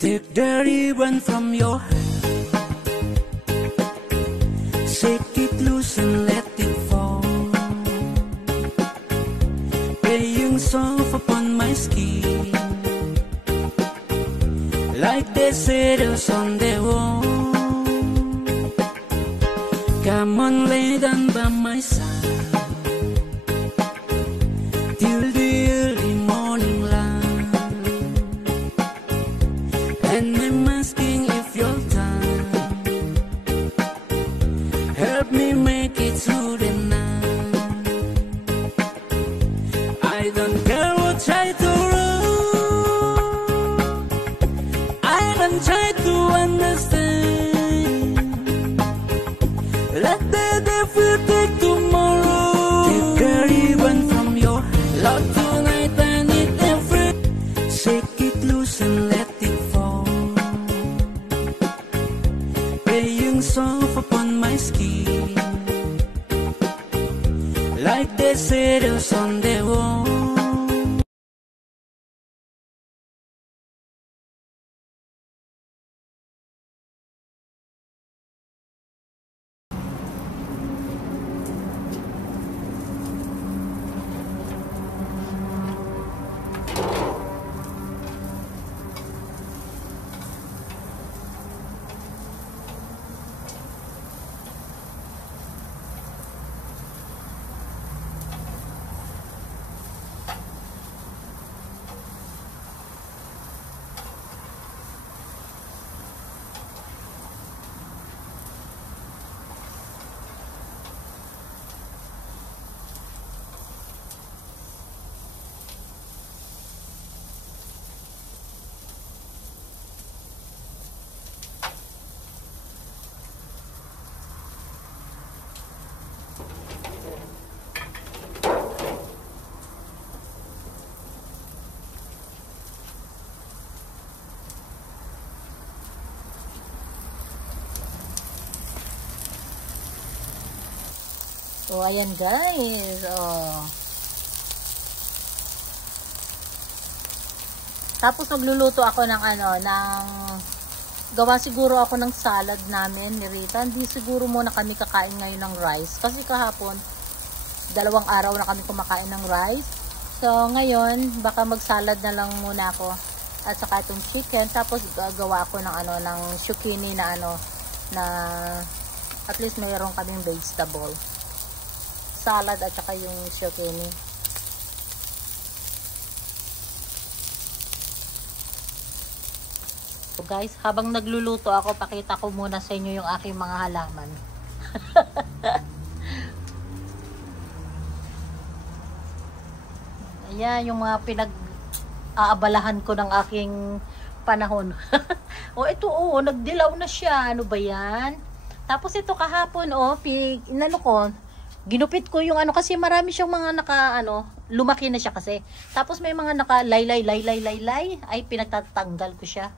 Take the ribbon from your hair, shake it loose and let it fall, playing soft upon my skin, like the shadows on the wall. Come on, lay down by my side till the early morning light, and I'm asking if you're time. Help me make it through the night. I don't care what try to run, I don't try to understand. Let the devil take tomorrow. Take a ribbon from your hand, Lord, tonight I need every. Shake it loose and let it fall, playing soft upon my skin, like the shadows on the wall. So, ayan guys. Oh. Tapos nagluluto ako ng gawa siguro ako ng salad namin ni Rita. Hindi siguro muna kami kakain ngayon ng rice. Kasi kahapon, 2 araw na kami kumakain ng rice. So, ngayon, baka mag-salad na lang muna ako. At saka itong chicken. Tapos, gagawa ako ng ng zucchini na na at least mayroon kaming vegetable. Salad at saka yung zucchini. So guys, habang nagluluto ako, pakita ko muna sa inyo yung aking mga halaman. Ayan, yung mga pinag-aabalahan ko ng aking panahon. O ito, nagdilaw na siya. Ano ba yan? Tapos ito kahapon, ginupit ko yung kasi marami siyang mga lumaki na siya kasi. Tapos may mga naka-laylay, ay pinagtatanggal ko siya.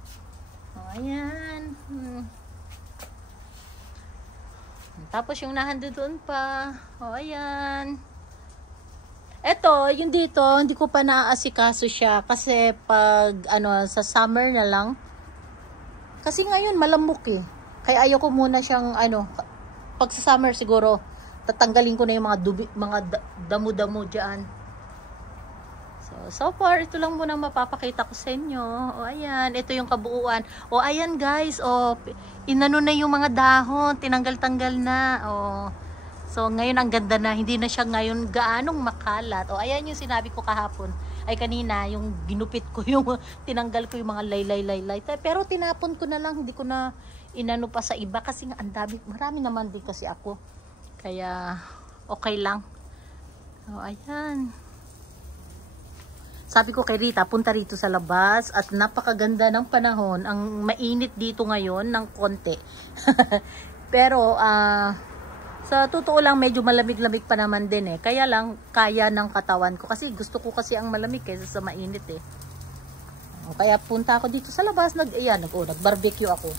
O, ayan. Tapos yung nahando doon pa. O, ayan. Eto, yung dito, hindi ko pa naaasikaso siya kasi pag sa summer na lang. Kasi ngayon malamok eh. Kaya ayoko muna siyang pag sa summer siguro tatanggalin ko na yung mga damo-damo dyan. So far, ito lang muna mapapakita ko sa inyo. O, ayan. Ito yung kabuuan. O, ayan guys. O, inano na yung mga dahon. Tinanggal-tanggal na. O, so, ngayon ang ganda na. Hindi na siya ngayon gaanong makalat. O, ayan yung sinabi ko kahapon. Ay, kanina, yung ginupit ko yung, tinanggal ko yung mga laylay. Pero tinapon ko na lang. Hindi ko na inano pa sa iba. Kasi nga, marami naman din kasi ako. Kaya, okay lang. O, ayan. Sabi ko kay Rita, punta rito sa labas. At napakaganda ng panahon. Ang mainit dito ngayon ng konti. Pero, sa totoo lang, medyo malamig-lamig pa naman din eh. Kaya lang, kaya ng katawan ko. Kasi gusto ko kasi ang malamig kaysa sa mainit eh. O, kaya punta ako dito sa labas. Nag-barbecue ako.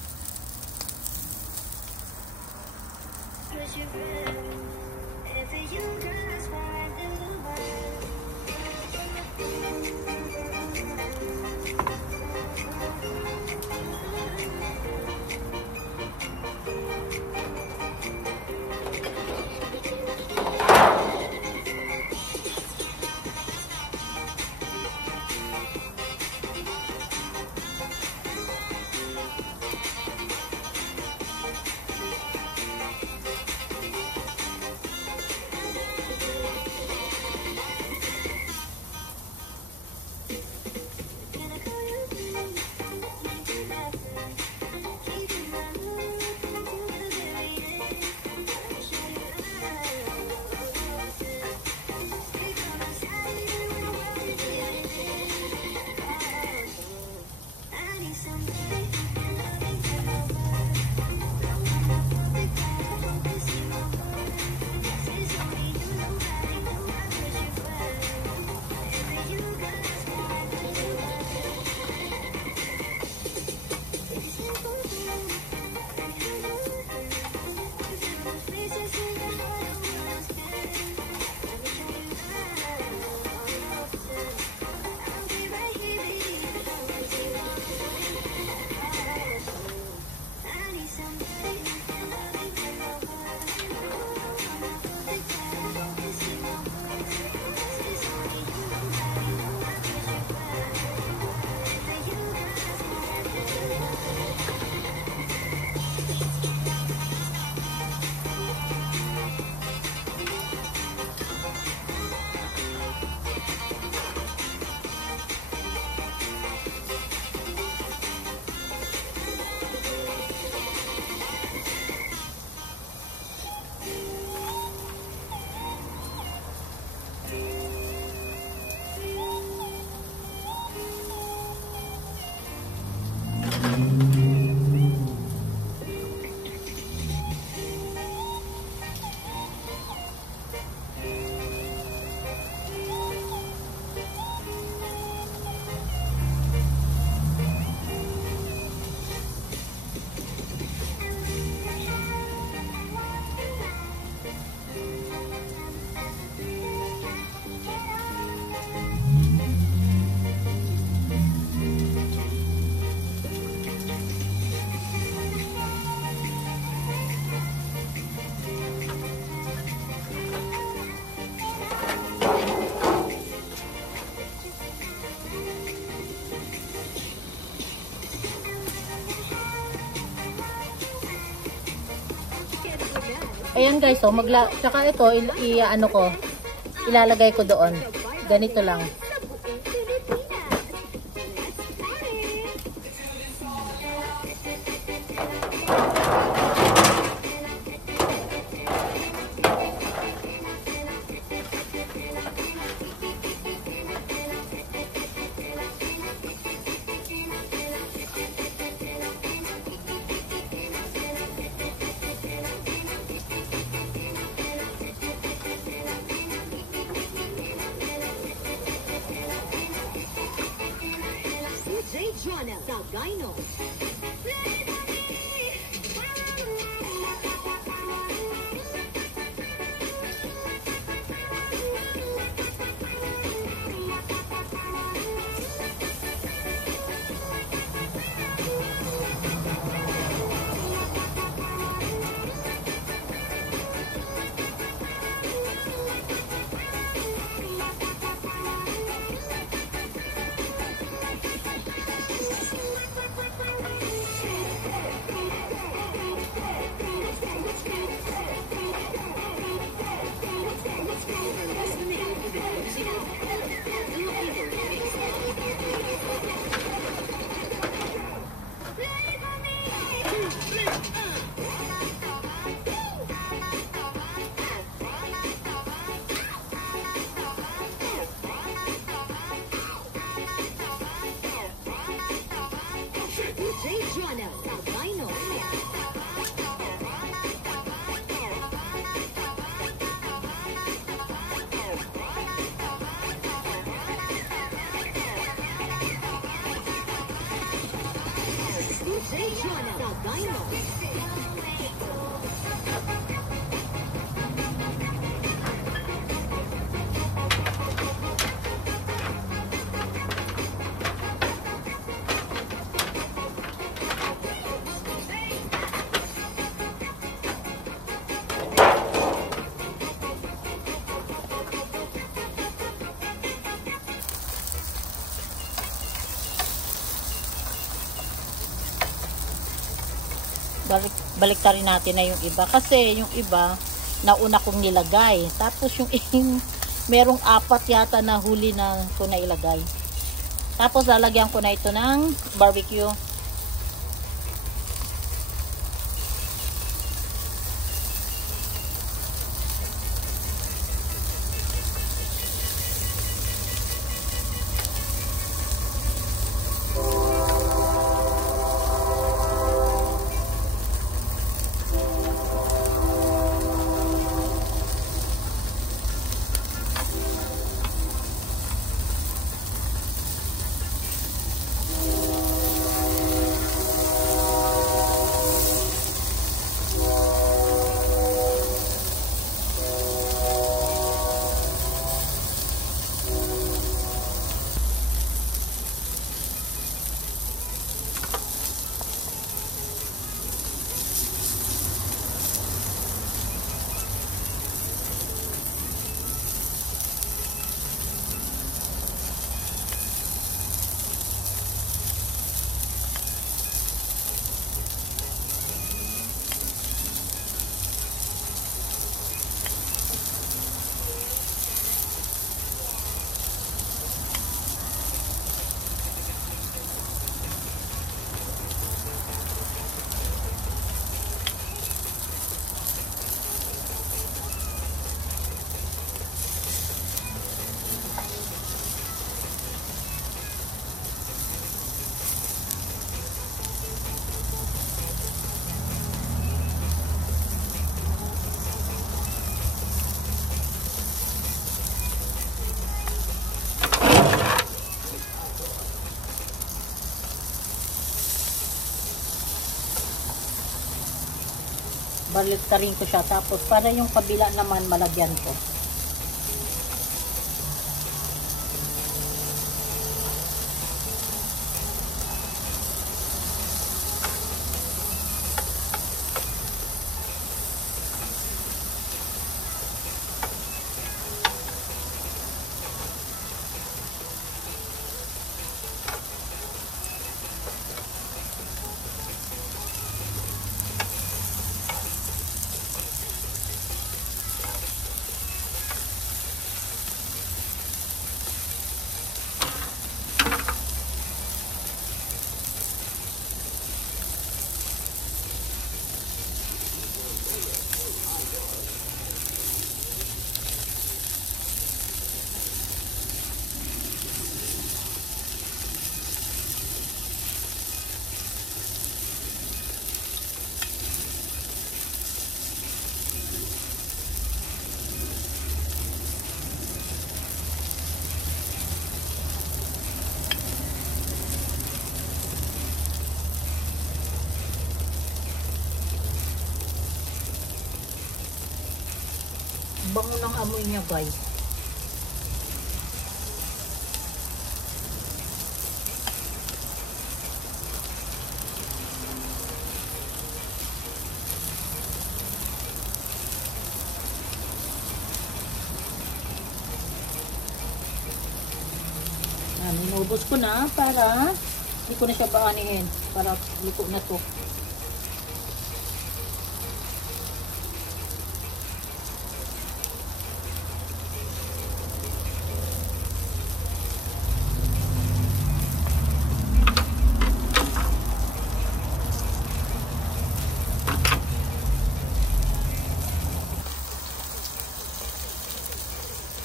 ayan guys, so tsaka ito, ano ko, ilalagay ko doon. Ganito lang. Joanna Salgino. Joanna Salgino. Joanna Salgino. Baliktarin natin na yung iba kasi yung iba nauna kong nilagay, tapos yung merong 4 yata na huli na ko na ilagay, tapos lalagyan ko na ito ng barbecue. Baliktarin ko siya, tapos para yung kabila naman malagyan ko. bango ng amoy niya, guys. Inubos ko na para hindi ko na siya paanihin para luto na to.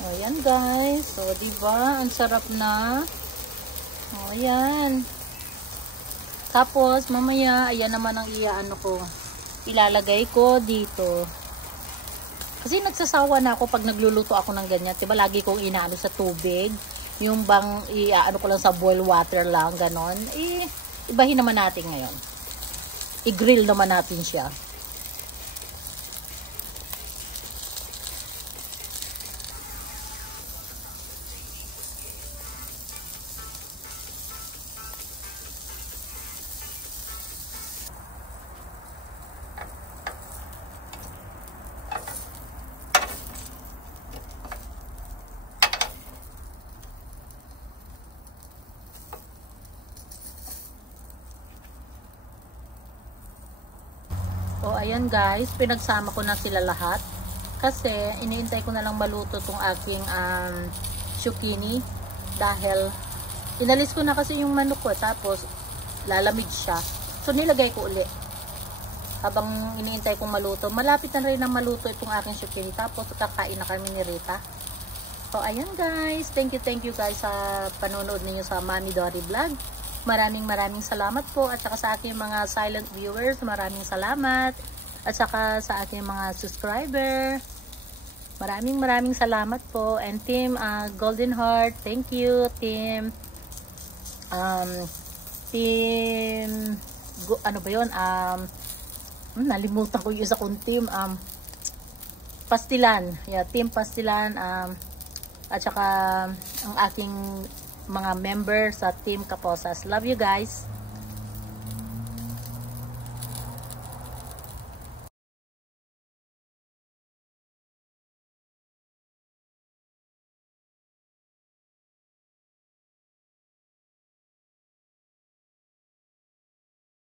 O, yan guys. So, diba? Ang sarap na. O, yan. Tapos, mamaya, ayan naman ang iaano ko. Ilalagay ko dito. Kasi nagsasawa na ako pag nagluluto ako ng ganyan. Diba, lagi kong inaano sa tubig. Yung bang, iaano ko lang sa boil water lang, ganon. Ibahin naman natin ngayon. I-grill naman natin siya. O, ayan guys, pinagsama ko na sila lahat. Kasi, iniintay ko na lang maluto tong aking zucchini. Dahil, inalis ko na kasi yung manok ko. Tapos, lalamig siya. So, nilagay ko uli. Habang iniintay kong maluto. Malapit na rin na maluto itong aking zucchini. Tapos, kakain na kami ni Rita. So, ayan guys. Thank you guys sa panonood ninyo sa Mami Dory Vlog. Maraming salamat po. At saka sa aking mga silent viewers, maraming salamat. At saka sa aking mga subscriber, maraming salamat po. And team Golden Heart, thank you. Team ano ba yun? Nalimutan ko yung isa kong team. Pastilan. Yeah, Team Pastilan. At saka ang aking mga members sa Team Kaposas. Love you guys.